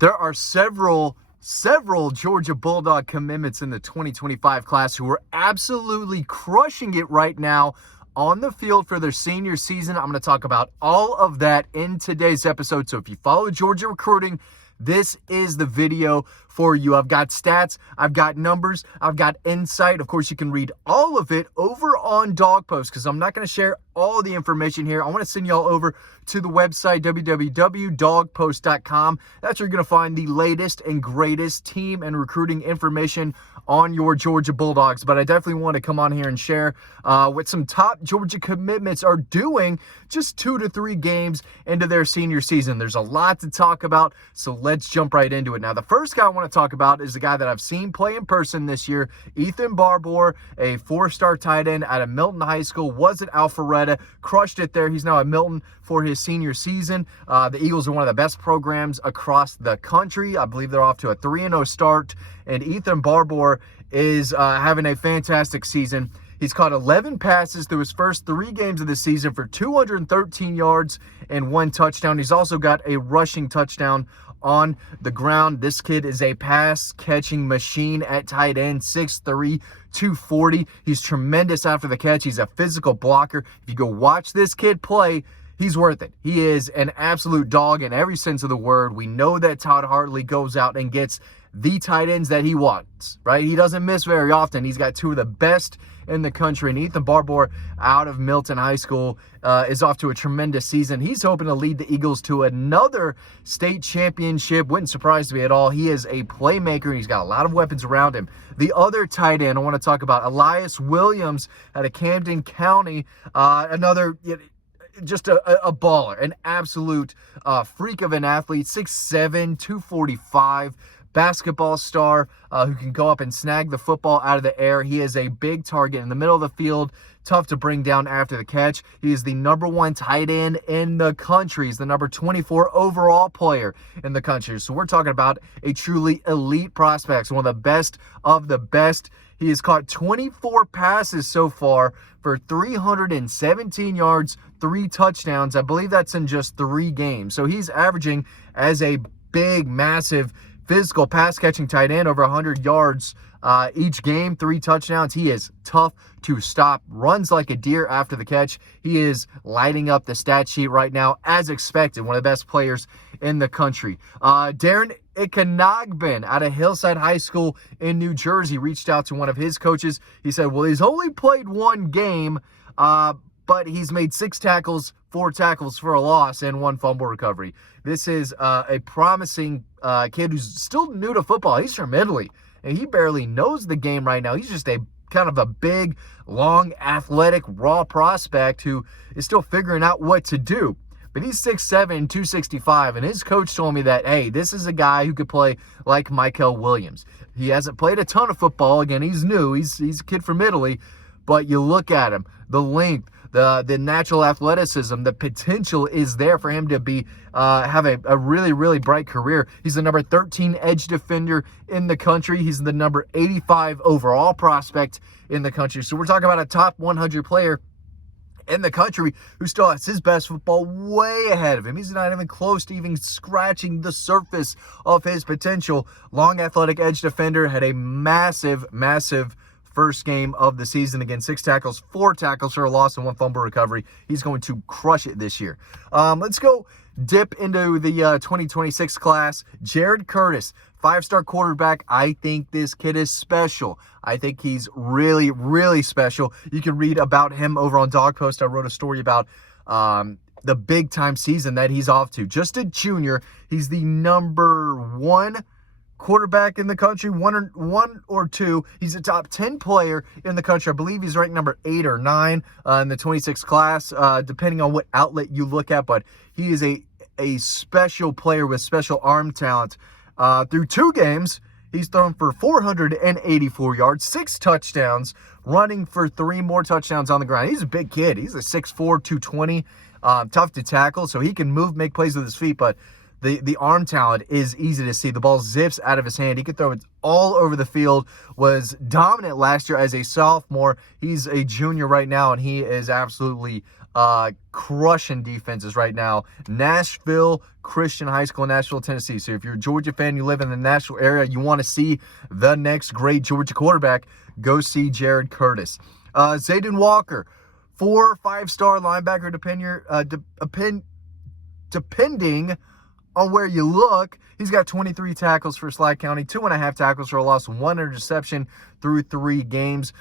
There are several Georgia Bulldog commitments in the 2025 class who are absolutely crushing it right now on the field for their senior season. I'm going to talk about all of that in today's episode. So if you follow Georgia recruiting, this is the video for you. I've got stats, I've got numbers, I've got insight. Of course, you can read all of it over on Dog Post because I'm not going to share all the information here. I want to send y'all over to the website, www.dogpost.com. That's where you're going to find the latest and greatest team and recruiting information on your Georgia Bulldogs. But I definitely want to come on here and share what some top Georgia commitments are doing just 2 to 3 games into their senior season. There's a lot to talk about, so let's jump right into it. Now, the first guy I want to talk about is the guy that I've seen play in person this year, Ethan Barbour, a 4-star tight end out of Milton High School, was at Alpharetta, crushed it there. He's now at Milton for his senior season. The Eagles are one of the best programs across the country. I believe they're off to a 3-0 start, and Ethan Barbour is having a fantastic season. He's caught 11 passes through his first 3 games of the season for 213 yards and 1 touchdown. He's also got a rushing touchdown on the ground. This kid is a pass-catching machine at tight end, 6'3", 240. He's tremendous after the catch. He's a physical blocker. If you go watch this kid play, he's worth it. He is an absolute dog in every sense of the word. We know that Todd Hartley goes out and gets the tight ends that he wants, right? He doesn't miss very often. He's got 2 of the best in the country, and Ethan Barbour out of Milton High School is off to a tremendous season. He's hoping to lead the Eagles to another state championship. Wouldn't surprise me at all. He is a playmaker, and he's got a lot of weapons around him. The other tight end I want to talk about, Elias Williams out of Camden County, just a baller, an absolute freak of an athlete, 6'7", 245, basketball star who can go up and snag the football out of the air. He is a big target in the middle of the field, tough to bring down after the catch. He is the #1 tight end in the country. He's the number 24 overall player in the country. So we're talking about a truly elite prospect, one of the best of the best. He has caught 24 passes so far for 317 yards, 3 touchdowns. I believe that's in just 3 games. So he's averaging as a big, massive, physical pass-catching tight end over 100 yards each game, 3 touchdowns. He is tough to stop, runs like a deer after the catch. He is lighting up the stat sheet right now, as expected, one of the best players in the country. Darren Ikanagbin out of Hillside High School in New Jersey reached out to one of his coaches. He said, well, he's only played 1 game, but he's made 6 tackles, 4 tackles for a loss, and 1 fumble recovery. This is a promising kid who's still new to football. He's from Italy, and he barely knows the game right now. He's just a kind of a big, long, athletic, raw prospect who is still figuring out what to do. But he's 6'7", 265, and his coach told me that, hey, this is a guy who could play like Michael Williams. He hasn't played a ton of football. Again, he's new. He's a kid from Italy. But you look at him, the length, the natural athleticism, the potential is there for him to be have a really, really bright career. He's the number 13 edge defender in the country. He's the number 85 overall prospect in the country. So we're talking about a top 100 player in the country who still has his best football way ahead of him. He's not even close to even scratching the surface of his potential. Long athletic edge defender, had a massive first game of the season. Again, 6 tackles, 4 tackles for a loss, and 1 fumble recovery. He's going to crush it this year. Let's go dip into the 2026 class. Jared Curtis, 5-star quarterback. I think this kid is special. I think he's really, really special. You can read about him over on Dog Post. I wrote a story about the big-time season that he's off to. Just a junior. He's the #1 quarterback in the country, one or two. He's a top 10 player in the country. I believe he's ranked number 8 or 9 in the 26 class, depending on what outlet you look at. But he is a special player with special arm talent. Through 2 games, he's thrown for 484 yards, 6 touchdowns, running for 3 more touchdowns on the ground. He's a big kid. He's a 6'4", 220, tough to tackle, so he can move, make plays with his feet, but the arm talent is easy to see. The ball zips out of his hand. He could throw it all over the field, was dominant last year as a sophomore. He's a junior right now, and he is absolutely crushing defenses right now. Nashville Christian High School in Nashville, Tennessee. So if you're a Georgia fan, you live in the Nashville area, you want to see the next great Georgia quarterback, go see Jared Curtis. Zayden Walker, 4 or 5-star linebacker, depending on where you look. He's got 23 tackles for Slide County, 2.5 tackles for a loss, 1 interception through 3 games.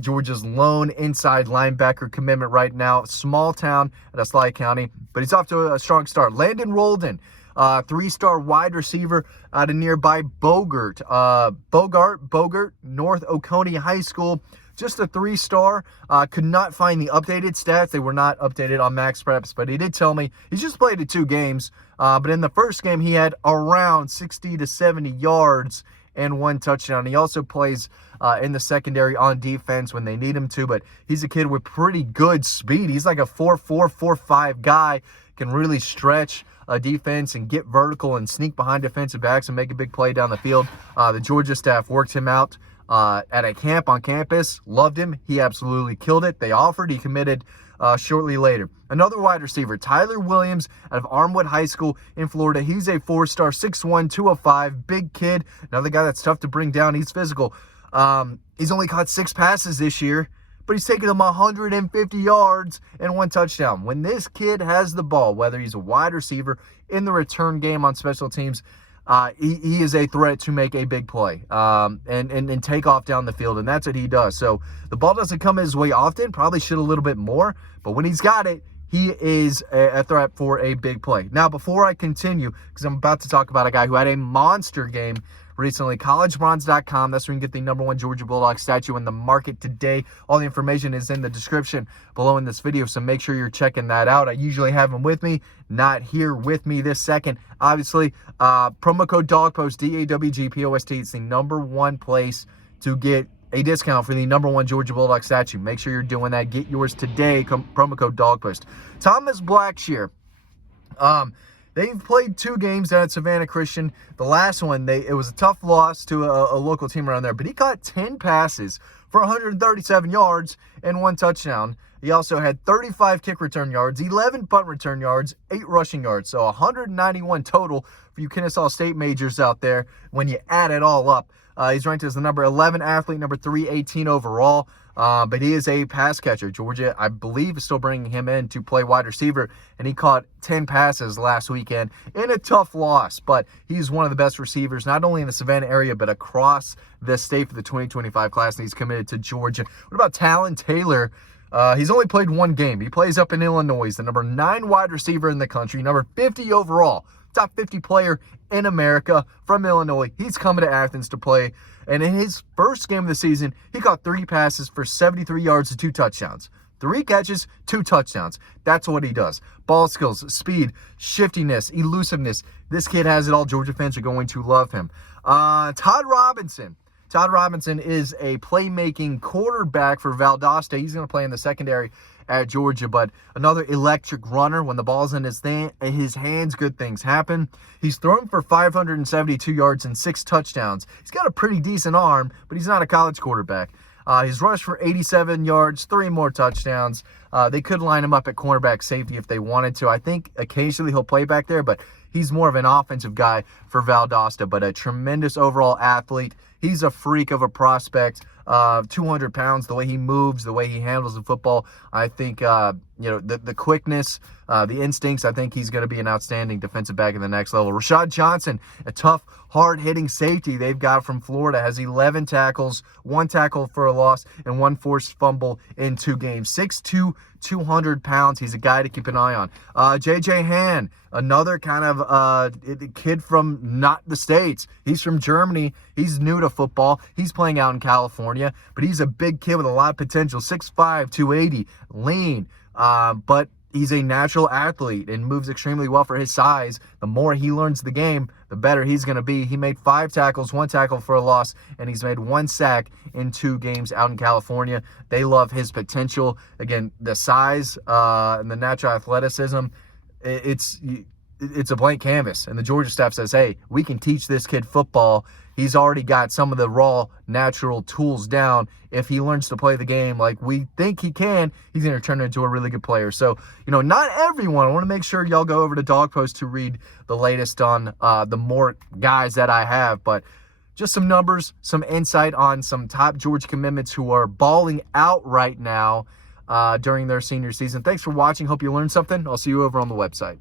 Georgia's lone inside linebacker commitment right now. Small town at Slide County, but he's off to a strong start. Landon Roldan, 3-star wide receiver out of nearby Bogart, North Oconee High School. Just a 3-star. Could not find the updated stats. They were not updated on Max Preps, but he did tell me he's just played in 2 games. But in the first game, he had around 60 to 70 yards and 1 touchdown. He also plays in the secondary on defense when they need him to, but he's a kid with pretty good speed. He's like a 4.4, 4.5 guy, can really stretch a defense and get vertical and sneak behind defensive backs and make a big play down the field. The Georgia staff worked him out at a camp on campus, loved him. He absolutely killed it. They offered, he committed shortly later. Another wide receiver, Tyler Williams out of Armwood High School in Florida. He's a 4-star, 6'1", 205, big kid. Another guy that's tough to bring down. He's physical. He's only caught 6 passes this year, but he's taken them 150 yards and 1 touchdown. When this kid has the ball, whether he's a wide receiver in the return game on special teams, he is a threat to make a big play and take off down the field, and that's what he does. So the ball doesn't come his way often, probably should a little bit more, but when he's got it, he is a threat for a big play. Now, before I continue, because I'm about to talk about a guy who had a monster game recently, collegebronze.com. That's where you can get the #1 Georgia Bulldog statue in the market today. All the information is in the description below in this video, so make sure you're checking that out. I usually have him with me, not here with me this second. Obviously, promo code DOGPOST, DAWGPOST. It's the #1 place to get a discount for the #1 Georgia Bulldog statue. Make sure you're doing that. Get yours today. Promo code DOGPOST. Thomas Blackshear. They've played 2 games down at Savannah Christian. The last one, it was a tough loss to a local team around there, but he caught 10 passes for 137 yards and 1 touchdown. He also had 35 kick return yards, 11 punt return yards, 8 rushing yards. So 191 total for you Kennesaw State majors out there when you add it all up. He's ranked as the number 11 athlete, number 318 overall. But he is a pass catcher. Georgia, I believe, is still bringing him in to play wide receiver, and he caught 10 passes last weekend in a tough loss. But he's one of the best receivers, not only in the Savannah area, but across the state for the 2025 class, and he's committed to Georgia. What about Talan Taylor? He's only played 1 game. He plays up in Illinois. He's the number 9 wide receiver in the country, number 50 overall, top 50 player in America from Illinois. He's coming to Athens to play. And in his first game of the season, he caught 3 passes for 73 yards and 2 touchdowns. 3 catches, 2 touchdowns. That's what he does. Ball skills, speed, shiftiness, elusiveness. This kid has it all. Georgia fans are going to love him. Todd Robinson. Todd Robinson is a playmaking quarterback for Valdosta. He's going to play in the secondary at Georgia, but another electric runner. When the ball's in his hands, good things happen. He's thrown for 572 yards and 6 touchdowns. He's got a pretty decent arm, but he's not a college quarterback. He's rushed for 87 yards, 3 more touchdowns. They could line him up at cornerback safety if they wanted to. I think occasionally he'll play back there, but he's more of an offensive guy for Valdosta, but a tremendous overall athlete. He's a freak of a prospect. 200 pounds, the way he moves, the way he handles the football. I think, the quickness, the instincts, I think he's going to be an outstanding defensive back at the next level. Rashad Johnson, a tough, hard-hitting safety they've got from Florida, has 11 tackles, 1 tackle for a loss, and 1 forced fumble in 2 games. 6'2", 200 pounds. He's a guy to keep an eye on. J.J. Han, another kind of kid from not the States. He's from Germany. He's new to football. He's playing out in California, but he's a big kid with a lot of potential. 6'5", 280, lean, but he's a natural athlete and moves extremely well for his size. The more he learns the game, the better he's going to be. He made 5 tackles, 1 tackle for a loss, and he's made 1 sack in 2 games out in California. They love his potential. Again, the size and the natural athleticism, it's a blank canvas. And the Georgia staff says, hey, we can teach this kid football. He's already got some of the raw, natural tools down. If he learns to play the game like we think he can, he's going to turn into a really good player. So, not everyone. I want to make sure y'all go over to Dog Post to read the latest on the more guys that I have. But just some numbers, some insight on some top Georgia commitments who are balling out right now during their senior season. Thanks for watching. Hope you learned something. I'll see you over on the website.